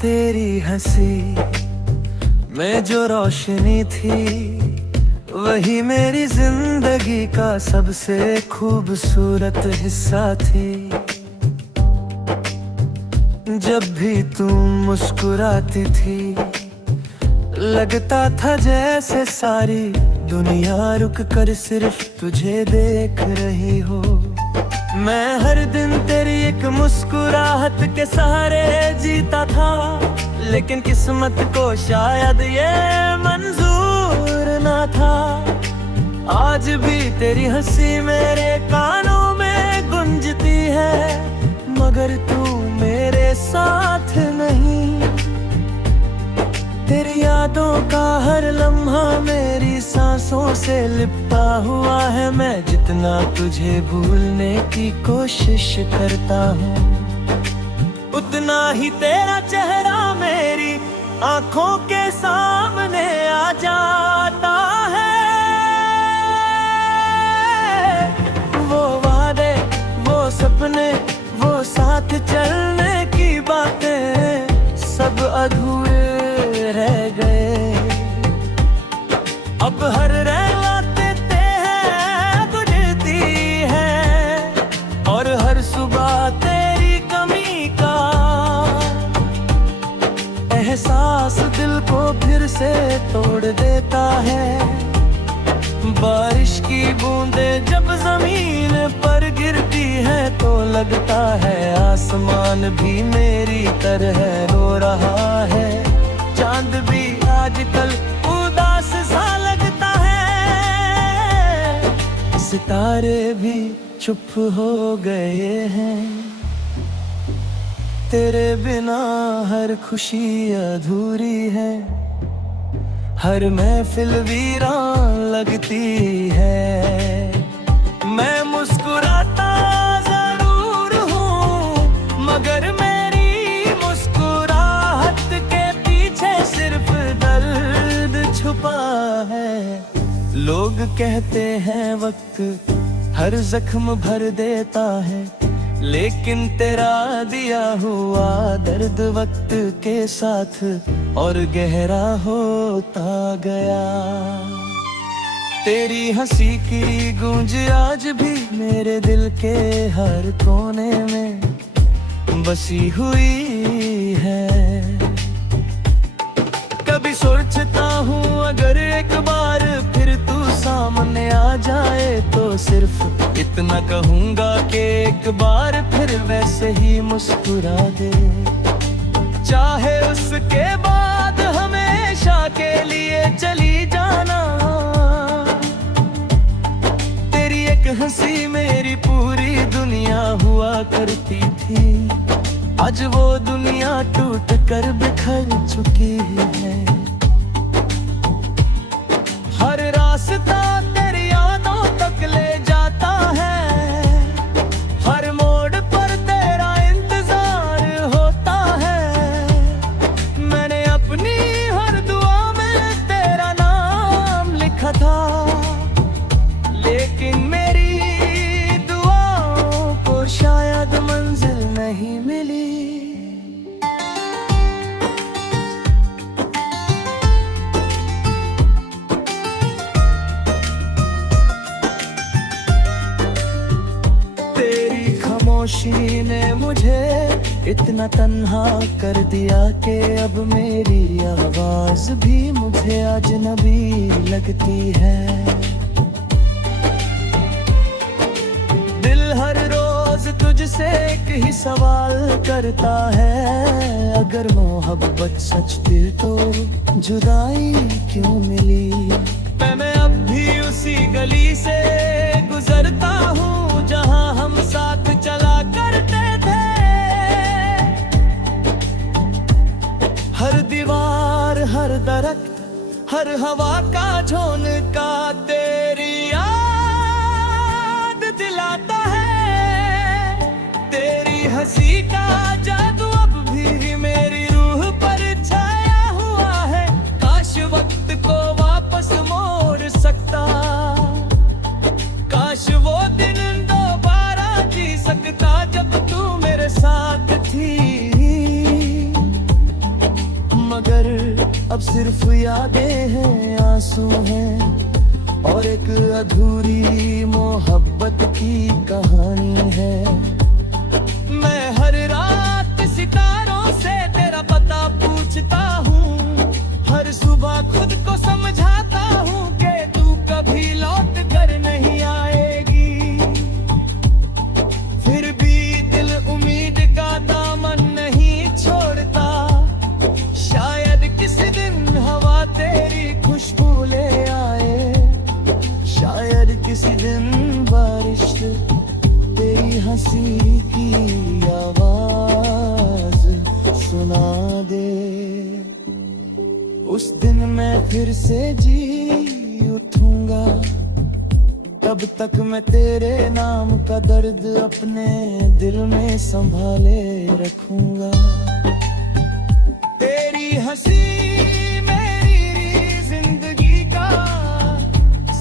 तेरी हंसी में जो रोशनी थी, वही मेरी जिंदगी का सबसे खूबसूरत हिस्सा थी। जब भी तुम मुस्कुराती थी, लगता था जैसे सारी दुनिया रुक कर सिर्फ तुझे देख रही हो। मैं हर दिन तेरी एक मुस्कुराहट के सहारे जीता था, लेकिन किस्मत को शायद ये मंजूर ना था। आज भी तेरी हंसी मेरे कानों में गूंजती है, मगर तू मेरे साथ नहीं। तेरी यादों का हर लम्हा मेरी सांसों से लिपटा हुआ है। मैं जितना तुझे भूलने की कोशिश करता हूँ, उतना ही तेरा चेहरा मेरी आंखों के सामने आ जाता है। वो वादे, वो सपने, वो साथ चलने की बातें सब अधूरे रह गए। अब हर रात तेरे गुजरती है, और हर सुबह तेरी कमी का एहसास दिल को फिर से तोड़ देता है। बारिश की बूंदें जब जमीन पर गिरती है, तो लगता है आसमान भी मेरी तरह रो रहा है। चांद भी आजकल उदास सा लगता है, सितारे भी चुप हो गए हैं। तेरे बिना हर खुशी अधूरी है, हर महफिल वीरान लगती है। मैं मुस्कुराता जरूर हूँ, मगर मेरी मुस्कुराहट के पीछे सिर्फ दर्द छुपा है। लोग कहते हैं वक्त हर जख्म भर देता है, लेकिन तेरा दिया हुआ दर्द वक्त के साथ और गहरा होता गया। तेरी हंसी की गूंज आज भी मेरे दिल के हर कोने में बसी हुई है। कभी सोचता हूँ अगर एक बार फिर तू सामने आ जाए, तो सिर्फ इतना कहूँगा कि एक बार फिर वैसे ही मुस्कुरा दे। चाहे उसके बाद हमेशा के लिए चली जाना, तेरी एक हंसी मेरी पूरी दुनिया हुआ करती थी। आज वो दुनिया टूट कर बिखर चुकी है। हर रास्ता तेरी यादों तक ले जाता है, हर मोड़ पर तेरा इंतजार होता है। मैंने अपनी हर दुआ में तेरा नाम लिखा था, लेकिन मेरी दुआओं को शायद मंजिल नहीं मिली। खामोशी ने मुझे इतना तन्हा कर दिया कि अब मेरी आवाज भी मुझे अजनबी लगती है। दिल हर रोज तुझसे एक ही सवाल करता है, अगर मोहब्बत सच थी तो जुदाई क्यों मिली। मैं अब भी उसी गली से गुजरता हूँ जहाँ हम साथ चला करते थे। हर दीवार, हर दरख्त, हर हवा का झोंका तेरी याद दिलाता है। तेरी हंसी का जादू अब भी मेरी रूह पर छाया हुआ है। काश वक्त को वापस मोड़ सकता, काश वो दिन दोबारा जी सकता जब तू मेरे साथ थी। सिर्फ यादें हैं, आंसू हैं और एक अधूरी मोहब्बत की कहानी है। मैं हर रात सितारों से तेरा पता पूछता हूँ, हर सुबह खुद को समझाता हूँ कि तू कभी लौट कर नहीं आएगी। फिर भी दिल उम्मीद का दामन नहीं छोड़ता, शायद किसी दिन हवा तेरी खुशबू ले आए, शायद किसी दिन बारिश तेरी हंसी की आवाज सुना दे। उस दिन मैं फिर से जी उठूंगा, तब तक मैं तेरे नाम का दर्द अपने दिल में संभाले रखूंगा। तेरी हंसी मेरी जिंदगी का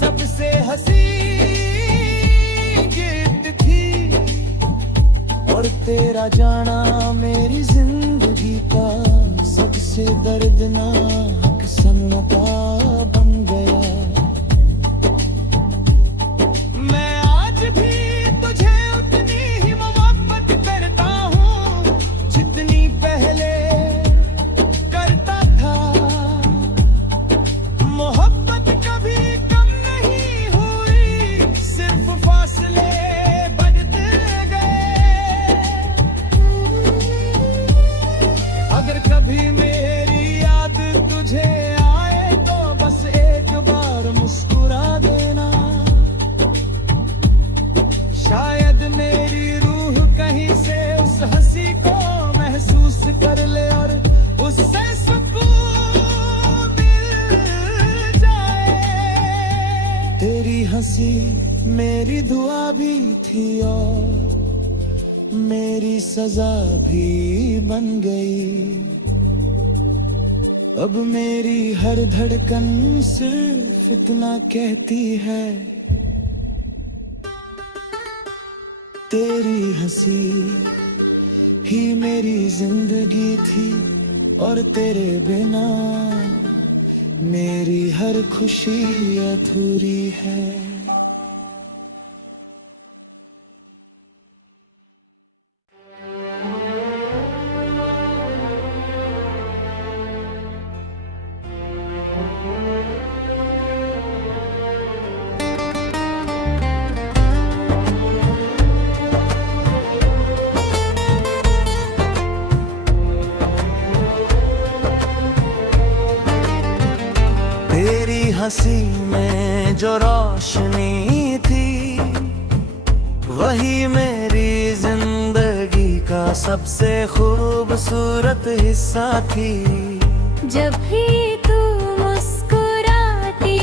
सबसे हंसी गिफ्ट थी, और तेरा जाना मेरी जिंदगी का सबसे दर्दनाक सन्नाटा बन गया। मैं आज भी तुझे उतनी ही मोहब्बत करता हूँ जितनी पहले करता था। मोहब्बत कभी कम नहीं हुई, सिर्फ फासले बढ़ते गए। अगर कभी मेरी याद तुझे आए तो बस एक बार मुस्कुरा देना, शायद मेरी रूह कहीं से उस हंसी को महसूस कर ले और उससे सुकून मिल जाए। तेरी हंसी मेरी दुआ भी थी और मेरी सजा भी बन गई। अब मेरी हर धड़कन सिर्फ इतना कहती है, तेरी हंसी ही मेरी जिंदगी थी और तेरे बिना मेरी हर खुशी अधूरी है। तेरी हंसी में जो रोशनी थी, वही मेरी जिंदगी का सबसे खूबसूरत हिस्सा थी। जब भी तू मुस्कुराती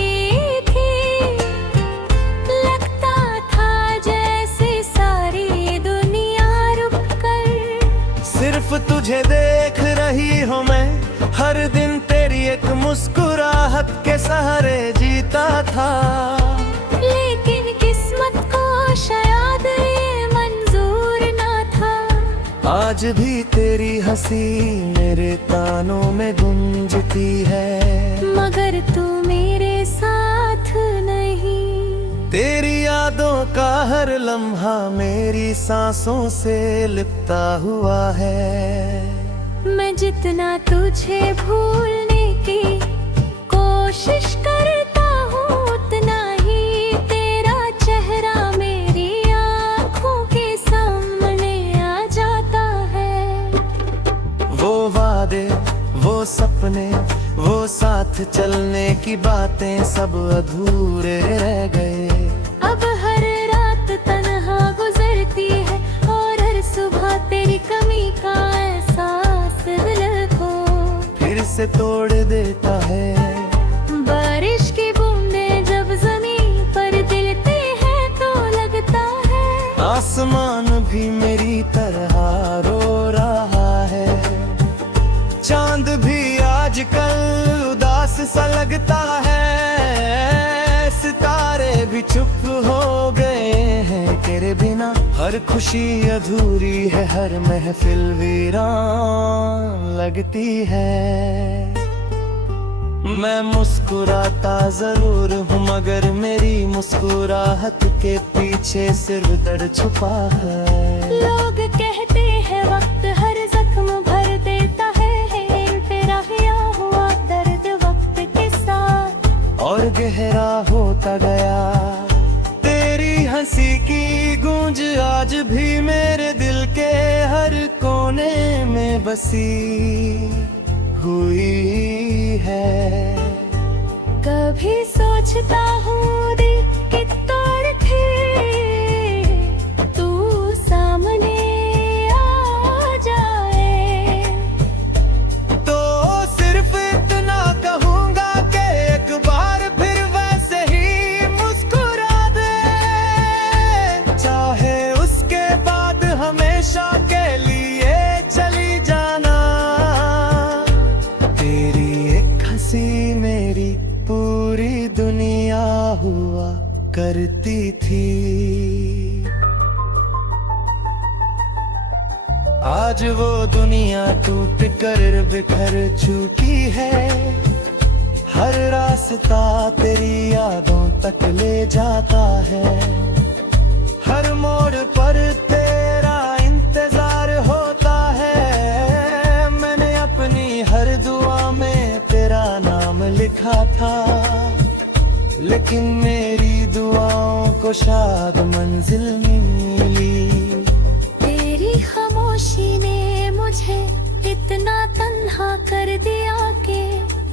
थी, लगता था जैसे सारी दुनिया रुक कर सिर्फ तुझे देख रही हूँ मैं, हर दिन तेरी एक मुस्कुराहट के सहारे जीता था। लेकिन किस्मत को शायद ये मंजूर ना था, आज भी तेरी हंसी मेरे कानों में गूंजती है, मगर तू मेरे साथ नहीं। तेरी यादों का हर लम्हा मेरी सांसों से लिपटा हुआ है। मैं जितना तुझे भूलने की कोशिश करता हूँ, उतना ही तेरा चेहरा मेरी आँखों के सामने आ जाता है। वो वादे, वो सपने, वो साथ चलने की बातें सब अधूरे रह गए। अब हर रात तन्हा गुजरती है और हर सुबह तेरी कमी का एहसास दिल को फिर से तोड़ देता है। बारिश की बूंदें जब जमीन पर गिरती है तो लगता है आसमान भी मेरी तरह रो रहा है। चांद भी आजकल उदास सा लगता है, सितारे भी चुप हो गए हैं तेरे बिना। हर खुशी अधूरी है, हर महफिल वीरान लगती है। मैं मुस्कुराता जरूर हूँ मगर मेरी मुस्कुराहट के पीछे सिर्फ दर्द छुपा है। लोग कहते हैं वक्त हर जख्म भर देता है, तेरा हिया हुआ दर्द वक्त के साथ और गहरा होता गया। तेरी हंसी की गूंज आज भी मेरे दिल के हर कोने में बसी हुई है। कभी सोचता हूँ दिल की तोड़ के तू सामने आ जाए, तो सिर्फ इतना कहूँगा कि एक बार फिर वैसे ही मुस्कुरा दे, चाहे उसके बाद हमेशा के लिए चली जाना। तेरी एक हंसी मेरी पूरी दुनिया हुआ करती थी। आज वो दुनिया टूट कर बिखर चुकी है। हर रास्ता तेरी यादों तक ले जाता है। हर मोड़ पर तेरा इंतजार होता है। मैंने अपनी हर दुआ में तेरा नाम लिखा था, लेकिन मेरी दुआओं को शायद मंजिल मिली। तेरी खामोशी ने मुझे इतना तन्हा कर दिया कि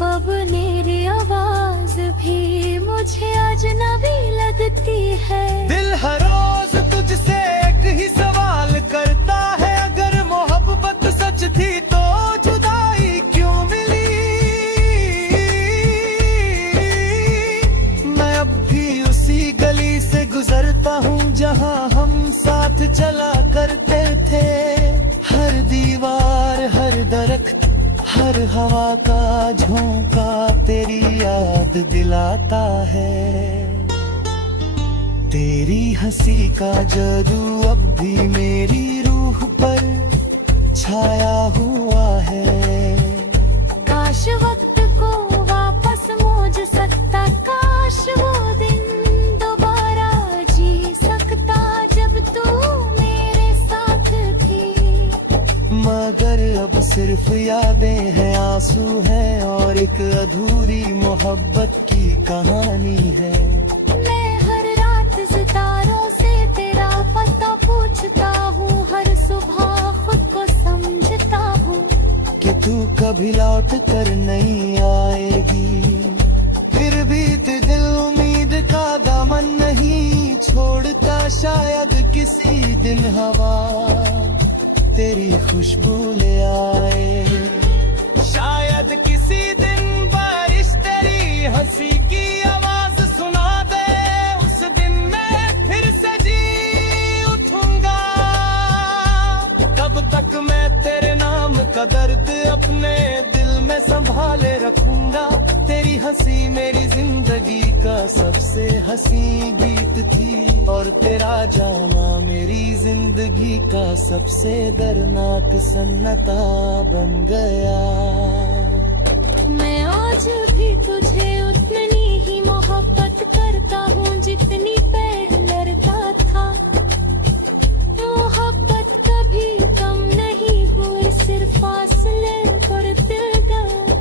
अब मेरी आवाज भी मुझे अजनबी लगती है। दिल हर रोज तुझसे एक ही सवाल करता है, अगर मोहब्बत सच थी तो जुदाई क्यों मिली। मैं अब भी उसी गली से गुजरता हूँ जहाँ हम साथ चला करते थे। हर दीवार, हर दरख्त, हर हवा का झोंका तेरी याद दिलाता है। तेरी हंसी का जादू अब भी मेरी रूह पर छाया हुआ है। काश वक्त को वापस मोड़ सकता, काश वो दिन दोबारा जी सकता जब तू मेरे साथ थी। मगर अब सिर्फ यादें हैं, आंसू हैं और एक अधूरी मोहब्बत की कहानी है। मैं हर रात सितारों से तेरा पता पूछता हूँ, हर सुबह खुद को समझता हूँ कि तू कभी लौट कर नहीं आएगी। फिर भी दिल उम्मीद का दामन नहीं छोड़ता, शायद किसी दिन हवा तेरी खुशबू ले आए। शायद किसी दिन बारिश तेरी हंसी की आवाज सुना दे, उस दिन मैं फिर से जी उठूंगा। तब तक मैं तेरे नाम का दर्द अपने दिल में संभाले रखूंगा। तेरी हंसी मेरी जिंदगी का सबसे हंसी गीत थी, और तेरा जाना मेरी जिंदगी का सबसे दर्दनाक सन्नाटा बन गया। मैं आज भी तुझे उतनी ही मोहब्बत करता हूँ जितनी पहले करता था। मोहब्बत कभी कम नहीं हुई, सिर्फ फासले बढ़ते गए।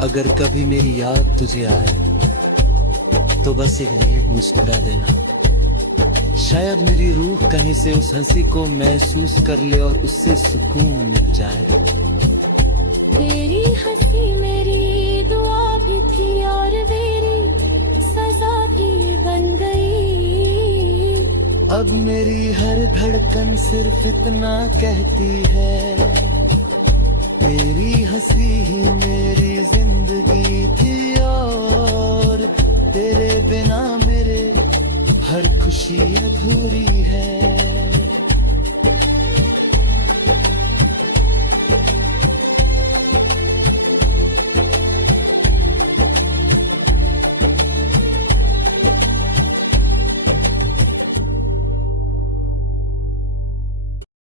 अगर कभी मेरी याद तुझे आए तो बस एक नींद मुस्कुरा देना। शायद मेरी रूह कहीं से उस हंसी को महसूस कर ले और उससे सुकून मिल जाए। तेरी हंसी मेरी दुआ भी थी और मेरी सजा भी बन गई। अब मेरी हर धड़कन सिर्फ इतना कहती है, तेरी हंसी ही मेरी जिंदगी थी, और तेरे बिना मेरे हर खुशी अधूरी है।